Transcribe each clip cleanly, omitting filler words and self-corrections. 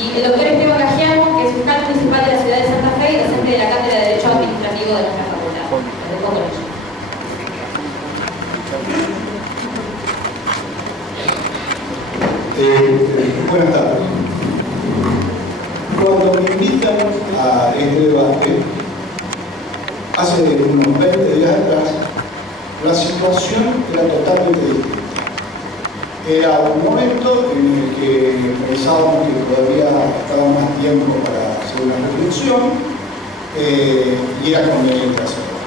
Y el doctor Esteban Gagiano, que es fiscal municipal de la ciudad de Santa Fe y docente de la Cátedra de Derecho Administrativo de nuestra facultad. Les dejo con ellos. Buenas tardes. Cuando me invitan a este debate, hace unos 20 días atrás, la situación era totalmente distinta. Era un momento en el que pensábamos que todavía estaba más tiempo para hacer una reflexión y era conveniente hacerlo.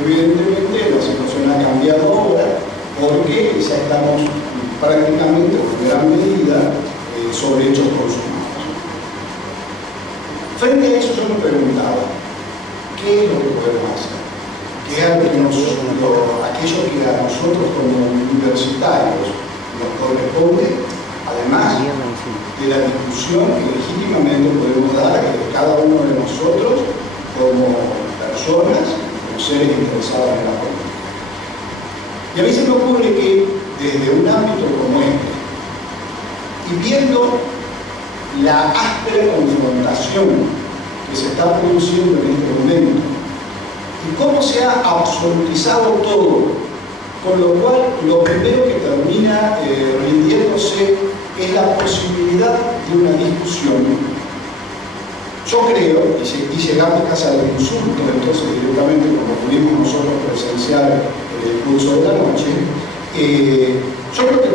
Evidentemente la situación ha cambiado ahora porque ya estamos prácticamente en gran medida sobre hechos consumados. Frente a eso yo me preguntaba, ¿qué es lo que podemos hacer? ¿Qué es algo que aquello que a nosotros como universitarios nos corresponde, además de la discusión que legítimamente podemos dar de cada uno de nosotros como personas, como seres interesados en la política? Y a mí se me ocurre que desde un ámbito como este, y viendo la áspera confrontación que se está produciendo en este momento, y cómo se ha absolutizado todo, con lo cual lo primero que termina rindiéndose es la posibilidad de una discusión. Yo creo, y llegamos casi al insulto, entonces directamente como pudimos nosotros presenciar el curso de la noche, yo creo que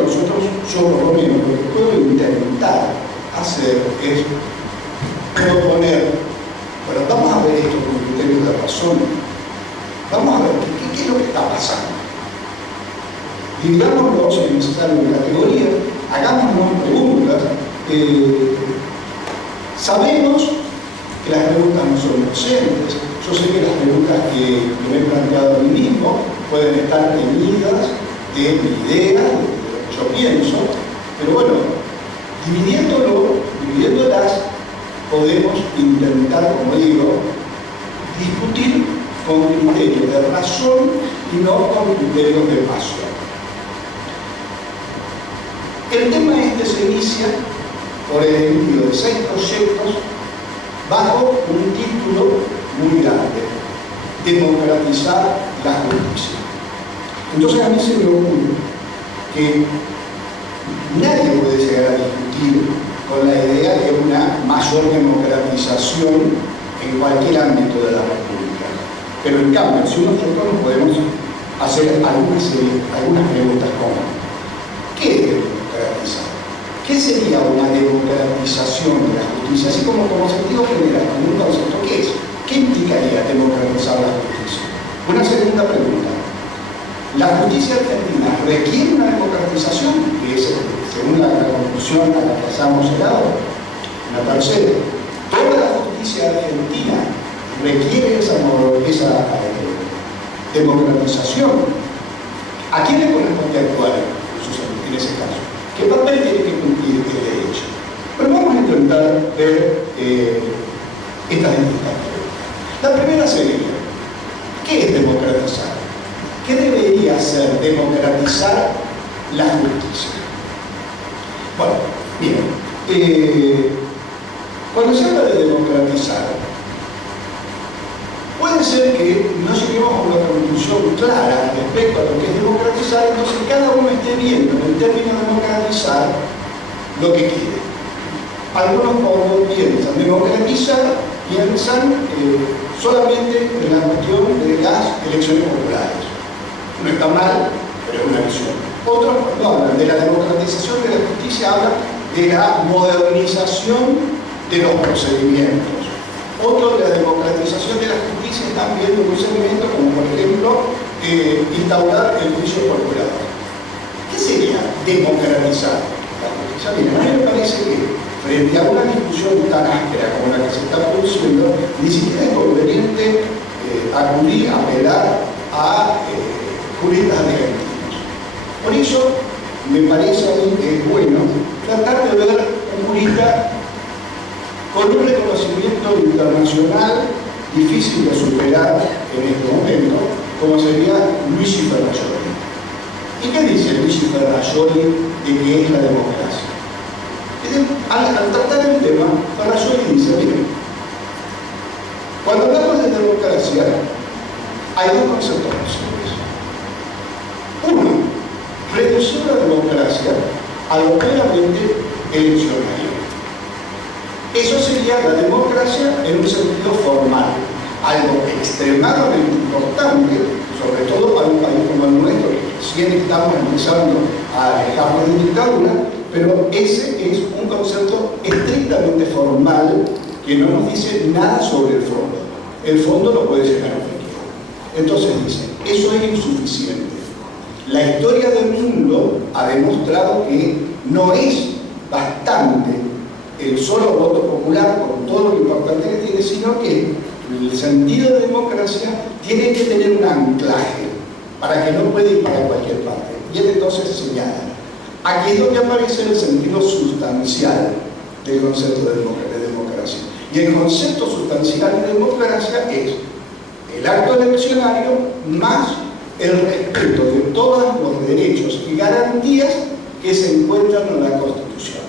yo por lo menos lo que puedo intentar hacer es proponer, bueno, vamos a ver esto con criterios de razón, vamos a ver qué es lo que está pasando. Dividámoslo, si es necesario, en categorías, hagámonos preguntas. Sabemos que las preguntas no son inocentes. Yo sé que las preguntas que me he planteado a mí mismo pueden estar teñidas de mi idea, de lo que yo pienso, pero bueno, dividiéndolas, podemos intentar, como digo, discutir con criterios de razón y no con criterios de pasión. El tema este se inicia por el envío de 6 proyectos bajo un título muy grande: democratizar la justicia. Entonces a mí se me ocurre que nadie puede llegar a discutir con la idea de una mayor democratización en cualquier ámbito de la República. Pero en cambio, si nosotros nos podemos hacer algunas preguntas como: ¿qué es democratizar? ¿Qué sería una democratización de la justicia? Así como sentido general, como un concepto, ¿qué es? ¿Qué implicaría democratizar la justicia? Una segunda pregunta: ¿la justicia argentina requiere una democratización? Que es, según la conclusión a la que hayamos llegado. Una tercera: ¿toda la justicia argentina requiere esa democratización? ¿A quién le corresponde actuar en ese caso? ¿Qué papel tiene que cumplir el derecho? Pero vamos a intentar ver estas distintas preguntas. La primera sería: ¿qué es democratizar? ¿Qué debería ser democratizar la justicia? Bueno, bien, cuando se habla de democratizar, puede ser que no lleguemos a una conclusión clara respecto a lo que es democratizar, entonces cada uno esté viendo en el término democratizar lo que quiere. Algunos cuando piensan democratizar, piensan solamente en la cuestión de las elecciones populares. No está mal, pero es una visión. Otros, cuando hablan de la democratización de la justicia, hablan de la modernización de los procedimientos. Otros de la democratización de la justicia están viendo un procedimiento como, por ejemplo, instaurar el juicio por jurado. ¿Qué sería democratizar la justicia? Bien, a mí me parece que frente a una discusión tan áspera como la que se está produciendo, ni siquiera es conveniente acudir a apelar a juristas argentinos. Por eso me parece a mí que es bueno tratar de ver un jurista con un reconocimiento internacional difícil de superar en este momento, como sería Luigi Ferrajoli. ¿Y qué dice Luigi Ferrajoli de qué es la democracia? Es al tratar el tema, Ferrajoli dice, miren, cuando hablamos de democracia, hay dos conceptos posibles. Uno, reducir la democracia a lo meramente eleccionario. Eso sería la democracia en un sentido formal, algo extremadamente importante, sobre todo para un país como el nuestro, que recién estamos empezando a alejarnos de dictadura, pero ese es un concepto estrictamente formal que no nos dice nada sobre el fondo. El fondo lo puede llegar a cualquiera. Entonces dice, eso es insuficiente. La historia del mundo ha demostrado que no es bastante el solo voto popular con todo lo importante que tiene, sino que el sentido de democracia tiene que tener un anclaje para que no pueda ir para cualquier parte. Y él entonces señala, aquí es donde aparece el sentido sustancial del concepto de democracia. Y el concepto sustancial de democracia es el acto eleccionario más el respeto de todos los derechos y garantías que se encuentran en la Constitución.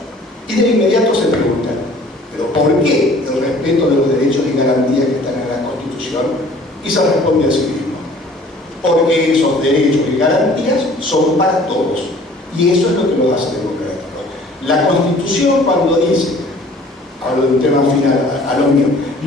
Y de inmediato se preguntan, ¿pero por qué el respeto de los derechos y garantías que están en la Constitución? Y se responde a sí mismo, porque esos derechos y garantías son para todos, y eso es lo que los hace democráticos. La Constitución, cuando dice, hablo de un tema final, a lo mío,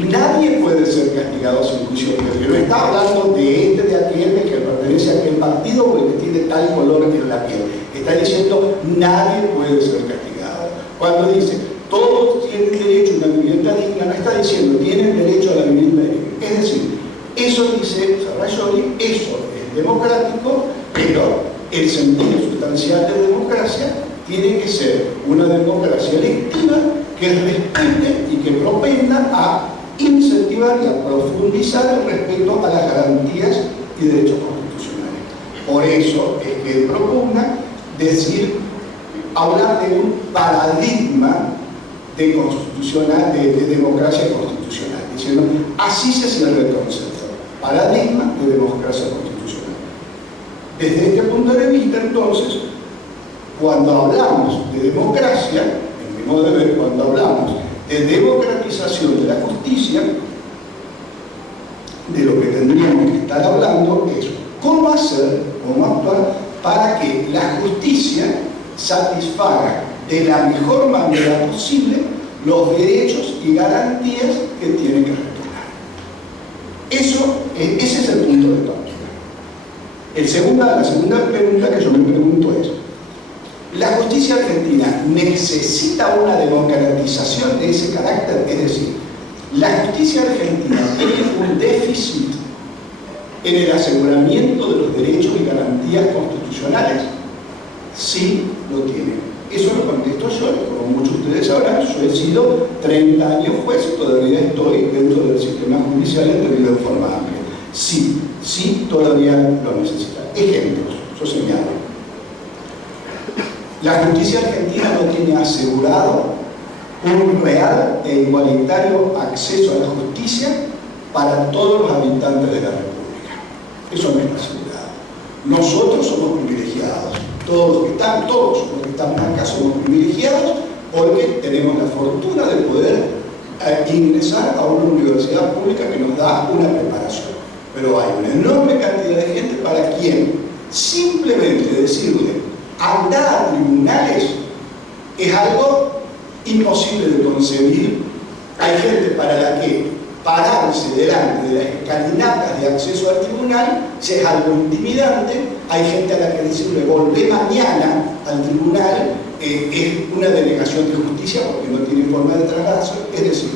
nadie puede ser castigado sin juicio previo. No está hablando de este, de aquel, de que pertenece a aquel partido o el que tiene tal color en la piel. Está diciendo, nadie puede ser castigado. Cuando dice, todos tienen derecho a una vivienda digna, no está diciendo, tienen derecho a la vivienda digna. Es decir, eso dice Ferrajoli, eso es democrático, pero el sentido sustancial de democracia tiene que ser una democracia electiva que respete y que propenda a incentivar y a profundizar el respeto a las garantías y derechos constitucionales. Por eso es que él propugna hablar de un paradigma de democracia constitucional, diciendo, así se cierra el concepto, paradigma de democracia constitucional. Desde este punto de vista, entonces, cuando hablamos de democracia, en mi modo de ver, cuando hablamos de democratización de la justicia, de lo que tendríamos que estar hablando es cómo hacer, cómo actuar para que la justicia satisfaga de la mejor manera posible los derechos y garantías que tiene que respetar. Ese es el punto de partida. La segunda pregunta que yo me pregunto es, ¿la justicia argentina necesita una democratización de ese carácter? Es decir, ¿la justicia argentina tiene un déficit en el aseguramiento de los derechos y garantías constitucionales? Sí, lo tiene. Eso lo contesto yo, como muchos de ustedes sabrán, yo he sido 30 años juez y todavía estoy dentro del sistema judicial entendido en forma amplia. Sí, todavía lo necesita. Ejemplos, yo señalo. La justicia argentina no tiene asegurado un real e igualitario acceso a la justicia para todos los habitantes de la República. Eso no está asegurado. Nosotros somos privilegiados. Todos los que estamos acá somos privilegiados porque tenemos la fortuna de poder ingresar a una universidad pública que nos da una preparación. Pero hay una enorme cantidad de gente para quien simplemente decirle andar a tribunales es algo imposible de concebir. Hay gente para la que pararse delante de las escalinatas de acceso al tribunal es algo intimidante. Hay gente a la que decirle volvé mañana al tribunal es una denegación de justicia porque no tiene forma de trasladarse. Es decir,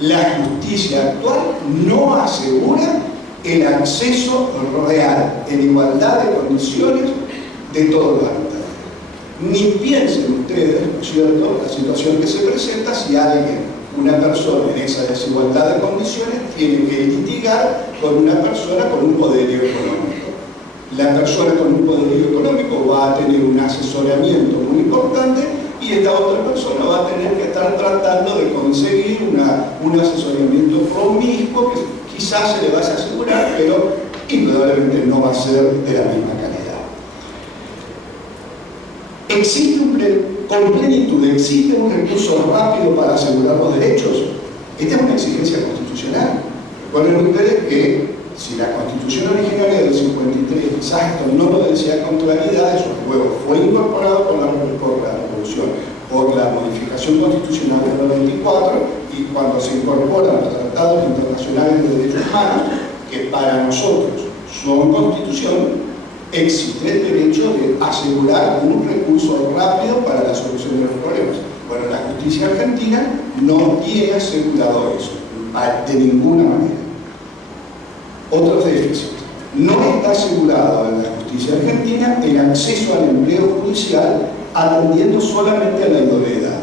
la justicia actual no asegura el acceso real en igualdad de condiciones de todos los habitantes. Ni piensen ustedes, ¿no es cierto?, la situación que se presenta si alguien, una persona en esa desigualdad de condiciones, tiene que litigar con una persona con un poderío económico. La persona con un poderío económico va a tener un asesoramiento muy importante y esta otra persona va a tener que estar tratando de conseguir un asesoramiento promiscuo que quizás se le vaya a asegurar, pero indudablemente no va a ser de la misma calidad. Existe con plenitud existe un recurso rápido para asegurar los derechos. Esta es una exigencia constitucional. Recuerden ustedes que si la Constitución originaria del 53 quizás esto no lo decía con claridad, eso luego fue incorporado por la Revolución, por la modificación constitucional del 94, y cuando se incorporan los tratados internacionales de derechos humanos, que para nosotros son Constitución, existe el derecho de asegurar un recurso rápido para la solución de los problemas. Bueno, la justicia argentina no tiene asegurado eso, de ninguna manera. Otros déficits. No está asegurado en la justicia argentina el acceso al empleo judicial atendiendo solamente a la idoneidad.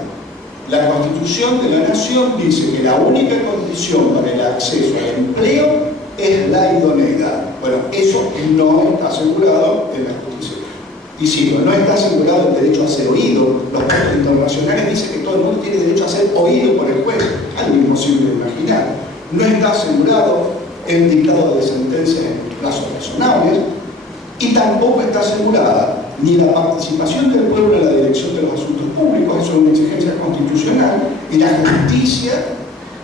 La Constitución de la Nación dice que la única condición para el acceso al empleo es la idoneidad. Bueno, eso no está asegurado en la justicia. Y sigo, no está asegurado el derecho a ser oído. Los pactos internacionales dicen que todo el mundo tiene derecho a ser oído por el juez. Algo imposible de imaginar. No está asegurado el dictado de sentencias en plazos razonables, y tampoco está asegurada ni la participación del pueblo en la dirección de los asuntos públicos. Eso es una exigencia constitucional, y la justicia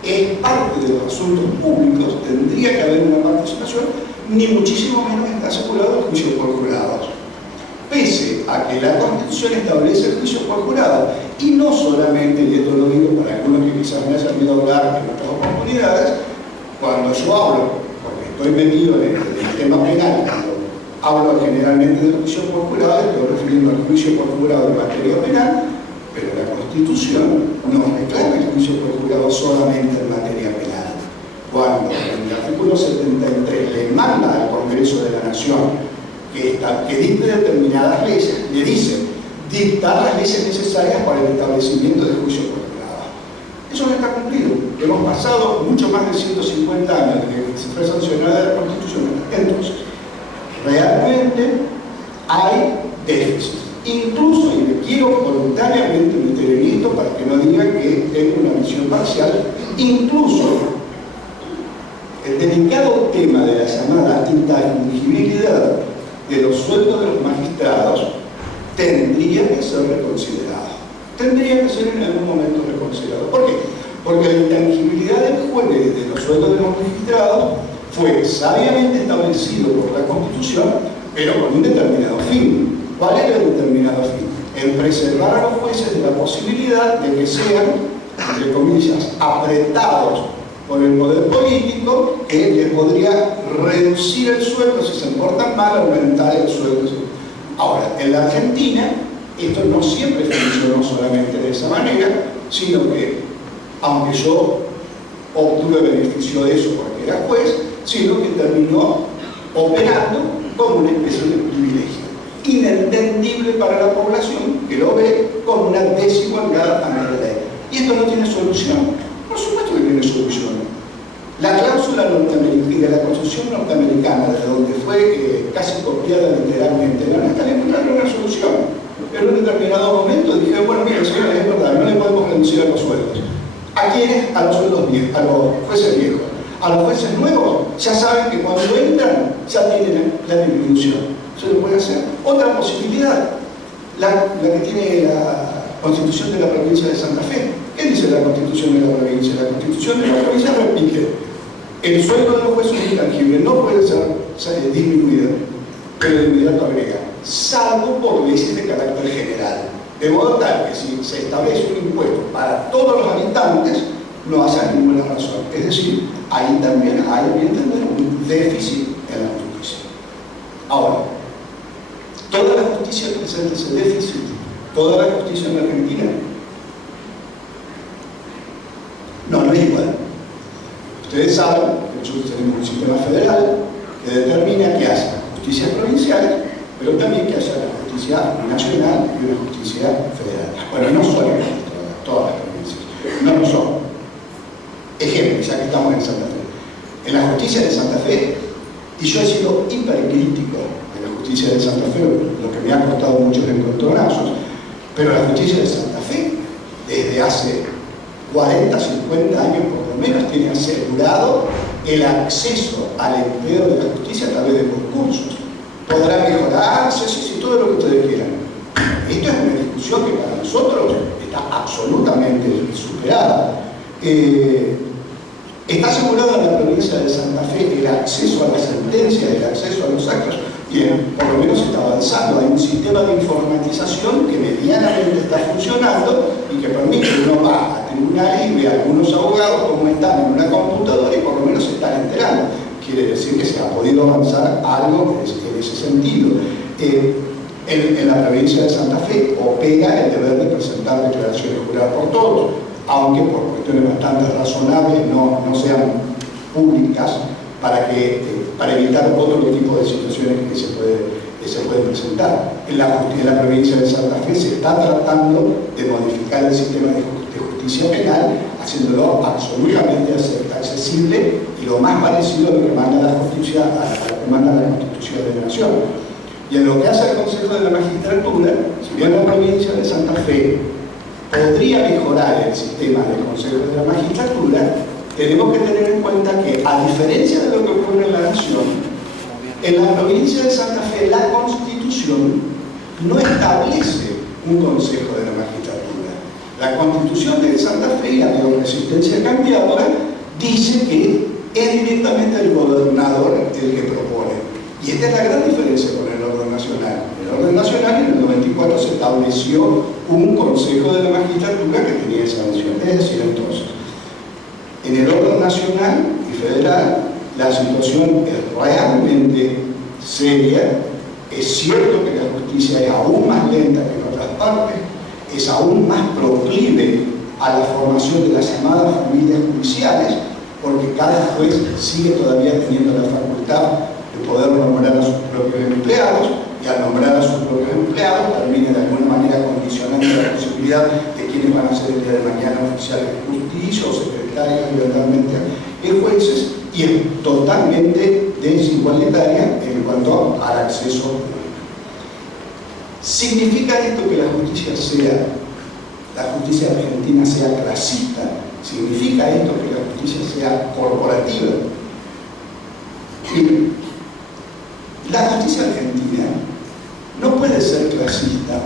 es parte de los asuntos públicos, tendría que haber una participación, ni muchísimo menos está asegurado el juicio por jurados. Pese a que la Constitución establece el juicio por jurado, y no solamente, y esto lo digo para algunos que quizás me hayan oído hablar en otras oportunidades, cuando yo hablo, porque estoy metido en el tema penal, cuando hablo generalmente del juicio por jurado, estoy refiriendo al juicio por jurado en materia penal, pero la Constitución no reclama el juicio por jurado solamente en materia penal. Cuando en el artículo 73 le manda al Congreso de la Nación que dicte determinadas leyes, le dice dictar las leyes necesarias para el establecimiento del juicio por jurado. Eso no está cumplido. Hemos pasado mucho más de 150 años desde que se fue sancionada la Constitución. Entonces, realmente hay déficits. Incluso, y me quiero voluntariamente meter en esto para que no digan que tengo una visión parcial, incluso el delicado tema de la llamada intangibilidad de los sueldos de los magistrados tendría que ser reconsiderado. Tendría que ser en algún momento reconsiderado. ¿Por qué? Porque la intangibilidad del juez de los sueldos de los magistrados fue sabiamente establecido por la Constitución, pero con un determinado fin. ¿Cuál era el determinado fin? En preservar a los jueces de la posibilidad de que sean, entre comillas, apretados por el poder político, que les podría reducir el sueldo si se portan mal, aumentar el sueldo. Ahora, en la Argentina, esto no siempre funcionó solamente de esa manera, sino que, aunque yo obtuve beneficio de eso porque era juez, sino que terminó operando como una especie de privilegio, inentendible para la población, que lo ve como una desigualdad ante la ley. Y esto no tiene solución. Por supuesto que tiene solución. La cláusula norteamericana, la Constitución norteamericana, de donde fue casi copiada literalmente, no está encontrando una solución. Pero en un determinado momento dije, bueno, mire, señores, es verdad, no le podemos reducir a los sueldos. ¿A quiénes? A los sueldos viejos, a los jueces viejos. A los jueces nuevos, ya saben que cuando entran, ya tienen la disminución. Se lo puede hacer. Otra posibilidad, la que tiene la Constitución de la provincia de Santa Fe. ¿Qué dice la Constitución de la provincia? La Constitución de la provincia repite: el sueldo de los jueces es intangible, no puede ser disminuido, pero de inmediato agrega, salvo por leyes de carácter general. De modo tal que si se establece un impuesto para todos los habitantes, no haya ninguna razón. Es decir, ahí también hay, a mi entender, un déficit en la justicia. Ahora, ¿toda la justicia presenta ese déficit? ¿Toda la justicia en la Argentina? No, no es igual. Ustedes saben que nosotros tenemos un sistema federal que determina que haya justicias provinciales, pero también que haya una justicia nacional y una justicia federal. Bueno, no son todas las provincias, no lo son. Ejemplo, ya que estamos en Santa Fe. En la justicia de Santa Fe, y yo he sido hipercrítico de la justicia de Santa Fe, lo que me ha costado muchos encontronazos, pero la justicia de Santa Fe, desde hace 40, 50 años por lo menos, tiene asegurado el acceso al empleo de la justicia a través de concursos. Podrá mejorarse, sí, todo lo que ustedes quieran. Esto es una discusión que para nosotros está absolutamente superada. Está asegurado en la provincia de Santa Fe el acceso a las sentencias, el acceso a los actos. Bien, por lo menos está avanzando. Hay un sistema de informatización que medianamente está funcionando y que permite que uno va a tribunales y ve a algunos abogados como están en una computadora y por lo menos se están enterando. Quiere decir que se ha podido avanzar algo en ese sentido. En la provincia de Santa Fe opera el deber de presentar declaraciones juradas por todos, aunque por cuestiones bastante razonables no sean públicas para evitar otro tipo de situaciones que se pueden presentar. En la provincia de Santa Fe se está tratando de modificar el sistema de justicia penal, haciéndolo absolutamente accesible y lo más parecido a lo que manda la justicia, a lo que manda la Constitución de la Nación. Y en lo que hace al Consejo de la Magistratura, si bien la provincia de Santa Fe podría mejorar el sistema del Consejo de la Magistratura, tenemos que tener en cuenta que, a diferencia de lo que ocurre en la Nación, en la provincia de Santa Fe la Constitución no establece un Consejo de la Magistratura. La Constitución de Santa Fe y la resistencia cambiadora dice que es directamente el gobernador el que propone. Y esta es la gran diferencia con el orden nacional. En el orden nacional, en el 94, se estableció un Consejo de la Magistratura que tenía esa función. Es decir, entonces, en el orden nacional y federal, la situación es realmente seria. Es cierto que la justicia es aún más lenta que en otras partes, es aún más proclive a la formación de las llamadas familias judiciales, porque cada juez sigue todavía teniendo la facultad de poder nombrar a sus propios empleados, y al nombrar a sus propios empleados termina de alguna manera condicionando la posibilidad de quienes van a ser el día de mañana oficiales de justicia o secretarios eventualmente jueces, y es totalmente desigualitaria en cuanto al acceso. ¿Significa esto que la justicia argentina sea clasista? ¿Significa esto que la justicia sea corporativa? La justicia argentina no puede ser clasista,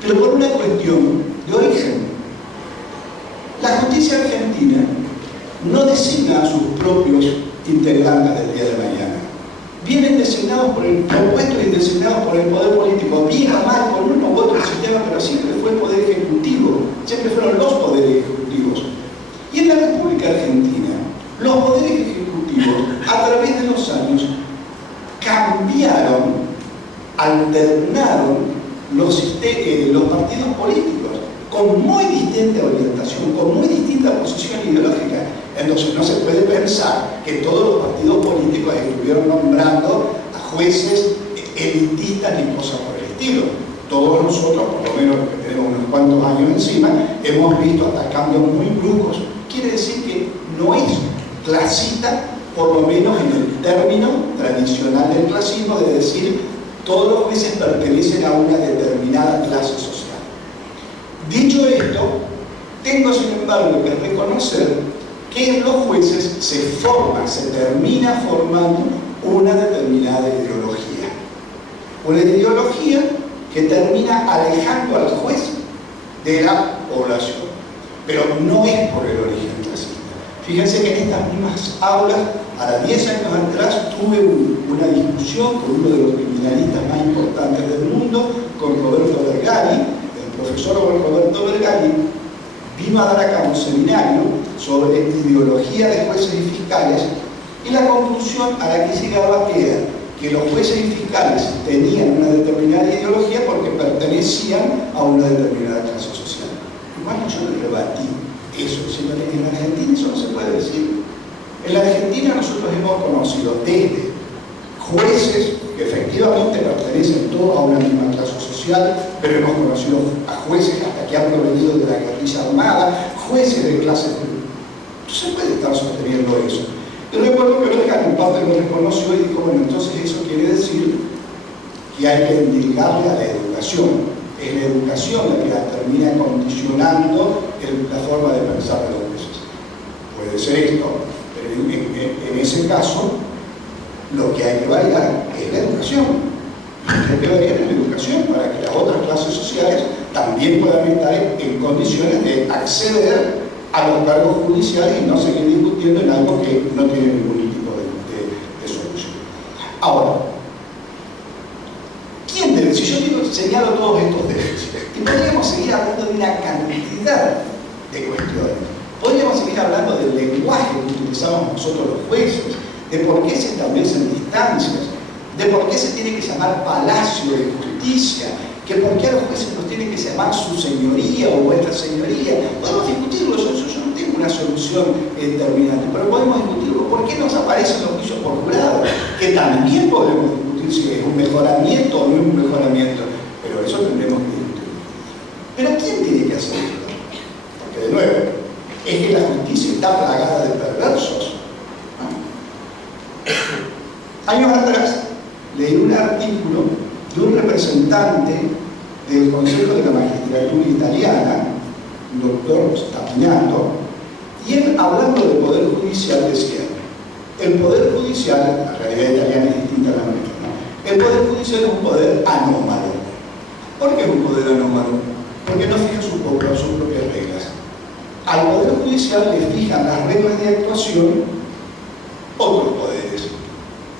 pero por una cuestión de origen. La justicia argentina no designa a sus propios integrantes del día de mañana. Vienen designados propuestos y designados por el poder político, bien o mal, con uno u otro sistema, pero siempre fue el poder ejecutivo, siempre fueron los poderes ejecutivos. Y en la República Argentina, los poderes ejecutivos, a través de los años, cambiaron, alternaron los partidos políticos con muy distinta orientación, con muy distinta posición ideológica. Entonces no se puede pensar que todos los partidos políticos estuvieron nombrando a jueces elitistas ni cosas por el estilo. Todos nosotros, por lo menos que tenemos unos cuantos años encima, hemos visto hasta cambios muy bruscos. Quiere decir que no es clasista, por lo menos en el término tradicional del clasismo, de decir todos los jueces pertenecen a una determinada clase social. Dicho esto, tengo sin embargo que reconocer que en los jueces se termina formando una determinada ideología. Una ideología que termina alejando al juez de la población, pero no es por el origen clasista. Fíjense que en estas mismas aulas, a 10 años atrás, tuve una discusión con uno de los criminalistas más importantes del mundo, con Roberto Vergali. El profesor Roberto Vergali vino a dar acá un seminario sobre ideología de jueces y fiscales, y la conclusión a la que llegaba era que los jueces y fiscales tenían una determinada ideología porque pertenecían a una determinada clase social. Igual yo le rebatí eso, diciendo que en la Argentina eso no se puede decir. En la Argentina nosotros hemos conocido desde jueces que efectivamente pertenecen todos a una misma clase social, pero hemos conocido a jueces hasta que han provenido de la guerrilla armada, jueces de clases. No se puede estar sosteniendo eso. Yo recuerdo que Vergali en parte lo reconoció y dijo, bueno, entonces eso quiere decir que hay que indicarle a la educación. Es la educación la que la termina condicionando la forma de pensar de los jueces. Puede ser esto, pero en ese caso, lo que hay que variar es la educación. Lo que hay que variar es la educación. educación para que las otras clases sociales también puedan estar en condiciones de acceder a los cargos judiciales y no seguir discutiendo en algo que no tiene ningún tipo de solución. Ahora, ¿quién debe? Si yo señalo todos estos déficits, y podríamos seguir hablando de una cantidad de cuestiones. Podríamos seguir hablando del lenguaje que utilizamos nosotros los jueces, de por qué se establecen distancias, de por qué se tiene que llamar Palacio de Justicia, que por qué a los jueces los tienen que llamar su señoría o vuestra señoría. Podemos discutirlo, yo no tengo una solución determinante, pero podemos discutirlo. ¿Por qué nos aparecen los juicios por jurado? Que también podemos discutir si es un mejoramiento o no es un mejoramiento, pero eso tendremos que discutir. Pero ¿quién tiene que hacer esto? Porque de nuevo, es que la justicia está plagada de perversos. Años atrás leí un artículo de un representante del Consejo de la Magistratura Italiana, un doctor Stagliato, y él, hablando del Poder Judicial, decía: el Poder Judicial, la realidad italiana es distinta a la nuestra, ¿no? El Poder Judicial es un poder anómalo. ¿Por qué es un poder anómalo? Porque no fija sus propias reglas. Al Poder Judicial le fijan las reglas de actuación otros poderes.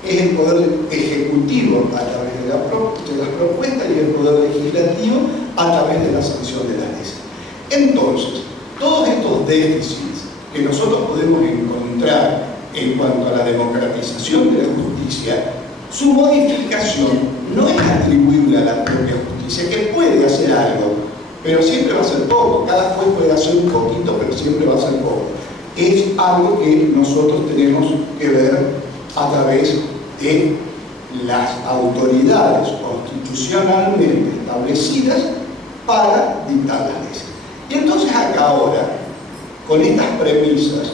Es el poder ejecutivo a través de las propuestas y el poder legislativo a través de la sanción de las leyes. Entonces, todos estos déficits que nosotros podemos encontrar en cuanto a la democratización de la justicia, su modificación no es atribuible a la propia justicia, que puede hacer algo, pero siempre va a ser poco. Cada juez puede hacer un poquito, pero siempre va a ser poco. Es algo que nosotros tenemos que ver a través de las autoridades constitucionalmente establecidas para dictar las leyes. Y entonces acá ahora, con estas premisas,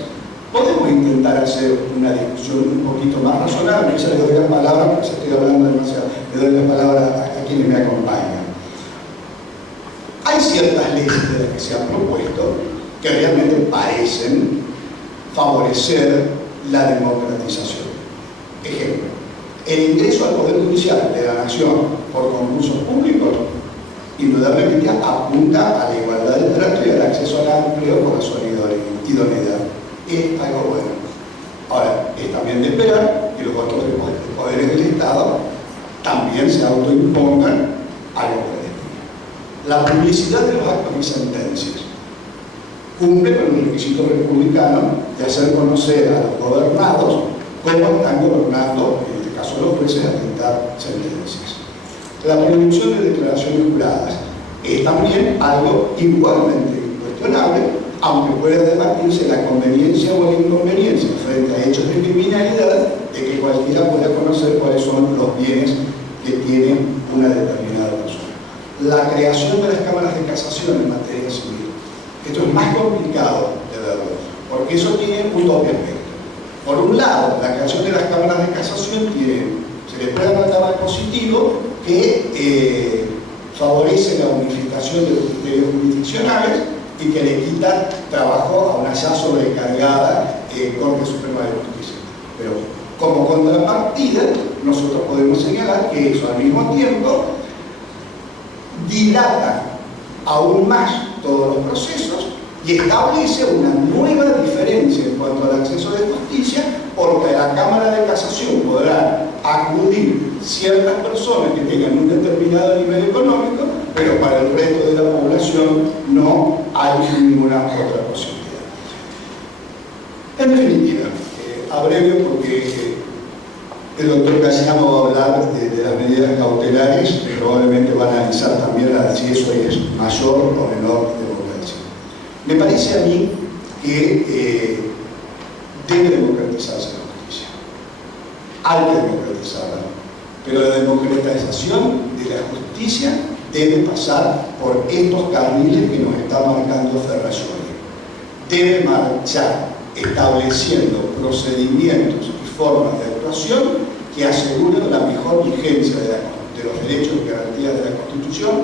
podemos intentar hacer una discusión un poquito más razonable. Ya les doy la palabra, porque ya estoy hablando demasiado, le doy la palabra a quienes me acompañan. Hay ciertas leyes de las que se han propuesto que realmente parecen favorecer la democratización. Ejemplo, el ingreso al Poder Judicial de la Nación por concursos públicos indudablemente apunta a la igualdad de trato y al acceso al empleo por su idoneidad. Es algo bueno. Ahora, es también de esperar que los otros poderes del Estado también se autoimpongan algo por el estilo. La publicidad de los actos y sentencias cumple con el requisito republicano de hacer conocer a los gobernados cómo están gobernando, en este caso los jueces, a dictar sentencias. La producción de declaraciones juradas es también algo igualmente cuestionable, aunque pueda debatirse la conveniencia o la inconveniencia frente a hechos de criminalidad de que cualquiera pueda conocer cuáles son los bienes que tiene una determinada persona. La creación de las cámaras de casación en materia civil. Esto es más complicado de verlo, porque eso tiene un doble aspecto. Por un lado, la creación de las cámaras de casación se le puede marcar positivo que favorece la unificación de los criterios jurisdiccionales y que le quita trabajo a una ya sobrecargada Corte Suprema de Justicia. Pero como contrapartida, nosotros podemos señalar que eso al mismo tiempo dilata aún más todos los procesos y establece una nueva diferencia en cuanto al acceso de justicia, porque a la Cámara de Casación podrán acudir ciertas personas que tengan un determinado nivel económico, pero para el resto de la población no hay ninguna otra posibilidad. En definitiva, abrevio porque el doctor Casiano va a hablar de las medidas cautelares, que probablemente va a analizar también si eso es mayor o menor democracia. Me parece a mí que debe democratizarse la justicia. Hay que democratizarla, pero la democratización de la justicia debe pasar por estos carriles que nos está marcando Ferrajoli. Debe marchar estableciendo procedimientos y formas de actuación que aseguren la mejor vigencia de los derechos y garantías de la Constitución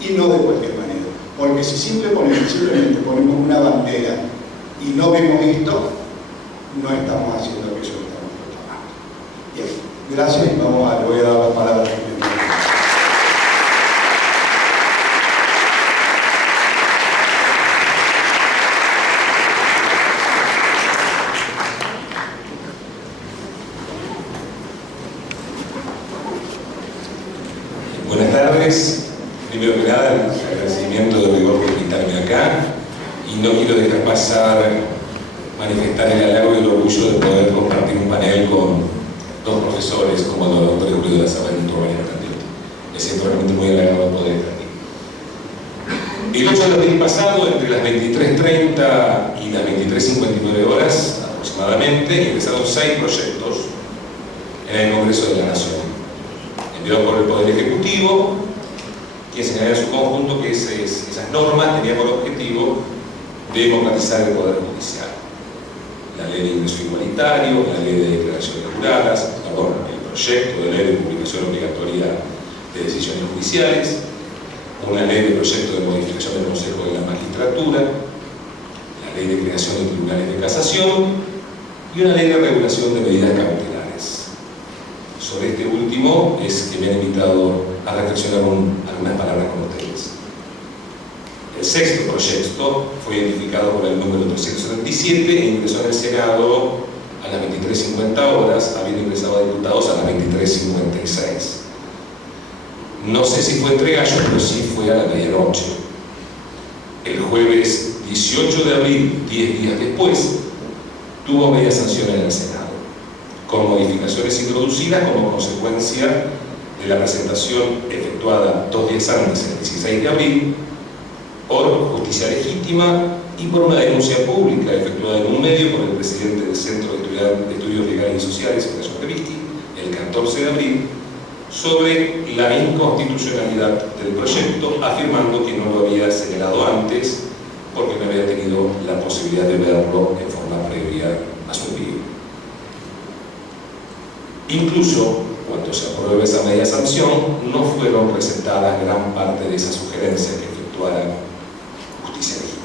y no de cualquier manera. Porque si simplemente ponemos una bandera y no vemos esto, no estamos haciendo aquello que estamos proclamando. Bien, gracias y le voy a dar la palabra a de golpe invitarme acá y no quiero dejar pasar manifestar el halago y el orgullo de poder compartir un panel con dos profesores como el doctor Julio de la Sabana y Turbaña Candioti. Me siento realmente muy halagado de poder estar aquí. El 8 de abril pasado, entre las 23:30 y las 23:59 horas aproximadamente, ingresaron 6 proyectos en el Congreso de la Nación, enviados por el Poder Ejecutivo, quien señalaba en su conjunto que esas normas tenían por objetivo democratizar el Poder Judicial. La ley de ingreso igualitario, la ley de declaraciones juradas, el proyecto de ley de publicación obligatoria de decisiones judiciales, una ley de proyecto de modificación del Consejo de la Magistratura, la ley de creación de tribunales de casación y una ley de regulación de medidas cautelares. Sobre este último es que me han invitado a reflexionar algunas palabras con ustedes. El 6º proyecto fue identificado por el número 377 e ingresó en el Senado a las 23:50 horas, habiendo ingresado a diputados a las 23:56. No sé si fue entre gallos, pero sí fue a la medianoche. El jueves 18 de abril, 10 días después, tuvo media sanción en el Senado, con modificaciones introducidas como consecuencia de la presentación efectuada 2 días antes, el 16 de abril, por justicia legítima y por una denuncia pública efectuada en un medio por el presidente del Centro de Estudios Legales y Sociales, Ignacio Crevisky, el 14 de abril, sobre la inconstitucionalidad del proyecto, afirmando que no lo había señalado antes porque no había tenido la posibilidad de verlo en forma previa a su envío. Incluso cuando se apruebe esa media sanción, no fueron presentadas gran parte de esas sugerencias que efectuara justicia legítima.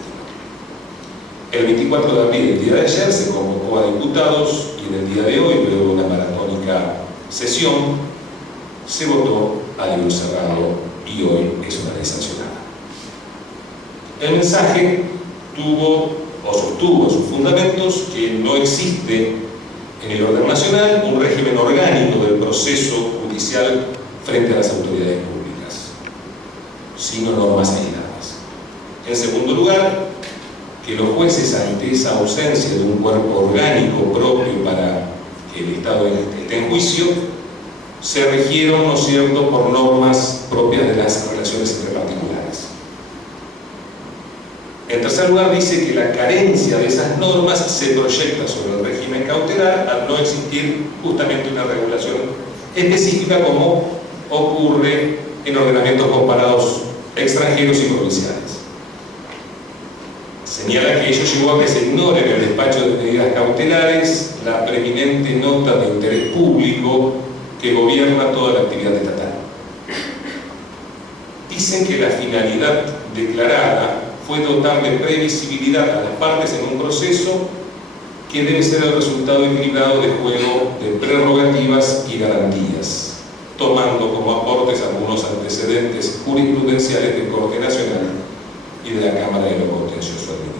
El 24 de abril, el día de ayer, se convocó a diputados y en el día de hoy, luego de una maratónica sesión, se votó a libro cerrado y hoy es una ley sancionada. El mensaje sostuvo sus fundamentos que no existe en el orden nacional un régimen orgánico del proceso judicial frente a las autoridades públicas, sino normas aisladas. En segundo lugar, que los jueces, ante esa ausencia de un cuerpo orgánico propio para que el Estado esté en juicio, se regieron, ¿no es cierto?, por normas propias de las relaciones entre particulares. En tercer lugar, dice que la carencia de esas normas se proyecta sobre el régimen cautelar al no existir justamente una regulación específica como ocurre en ordenamientos comparados extranjeros y provinciales. Señala que ello llevó a que se ignore en el despacho de medidas cautelares la preeminente nota de interés público que gobierna toda la actividad estatal. Dicen que la finalidad declarada fue dotar de previsibilidad a las partes en un proceso que debe ser el resultado equilibrado de juego de prerrogativas y garantías, tomando como aportes algunos antecedentes jurisprudenciales del Corte Nacional y de la Cámara de lo Contencioso Administrativo.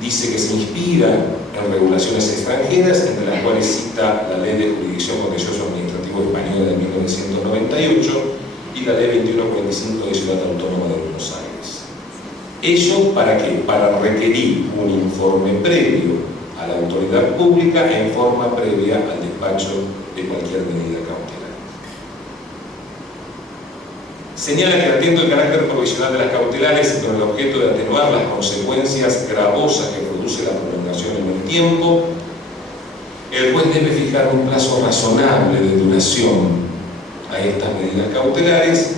Dice que se inspira en regulaciones extranjeras, entre las cuales cita la Ley de Jurisdicción Contencioso Administrativo Española de 1998 y la Ley 2145 de Ciudad Autónoma de Buenos Aires. Ello ¿para qué? Para requerir un informe previo a la autoridad pública en forma previa al despacho de cualquier medida cautelar. Señala que atiendo el carácter provisional de las cautelares y con el objeto de atenuar las consecuencias gravosas que produce la prolongación en el tiempo, el juez debe fijar un plazo razonable de duración a estas medidas cautelares,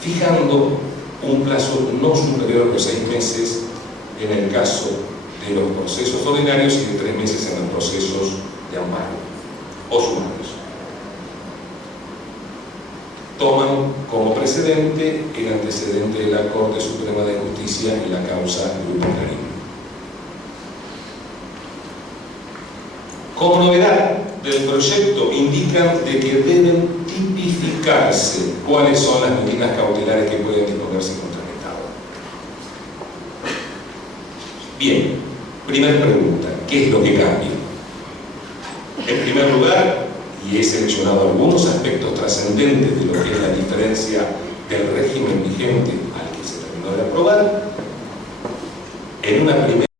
fijando un plazo no superior a los 6 meses en el caso de los procesos ordinarios y de 3 meses en los procesos de amparo o sumarios. Toman como precedente el antecedente de la Corte Suprema de Justicia en la causa Grupo Clarín. Como novedad del proyecto, indican de que deben tipificarse cuáles son las medidas cautelares que pueden disponerse contra el Estado. Bien, primera pregunta, ¿qué es lo que cambia? En primer lugar, y he seleccionado algunos aspectos trascendentes de lo que es la diferencia del régimen vigente al que se terminó de aprobar, en una primera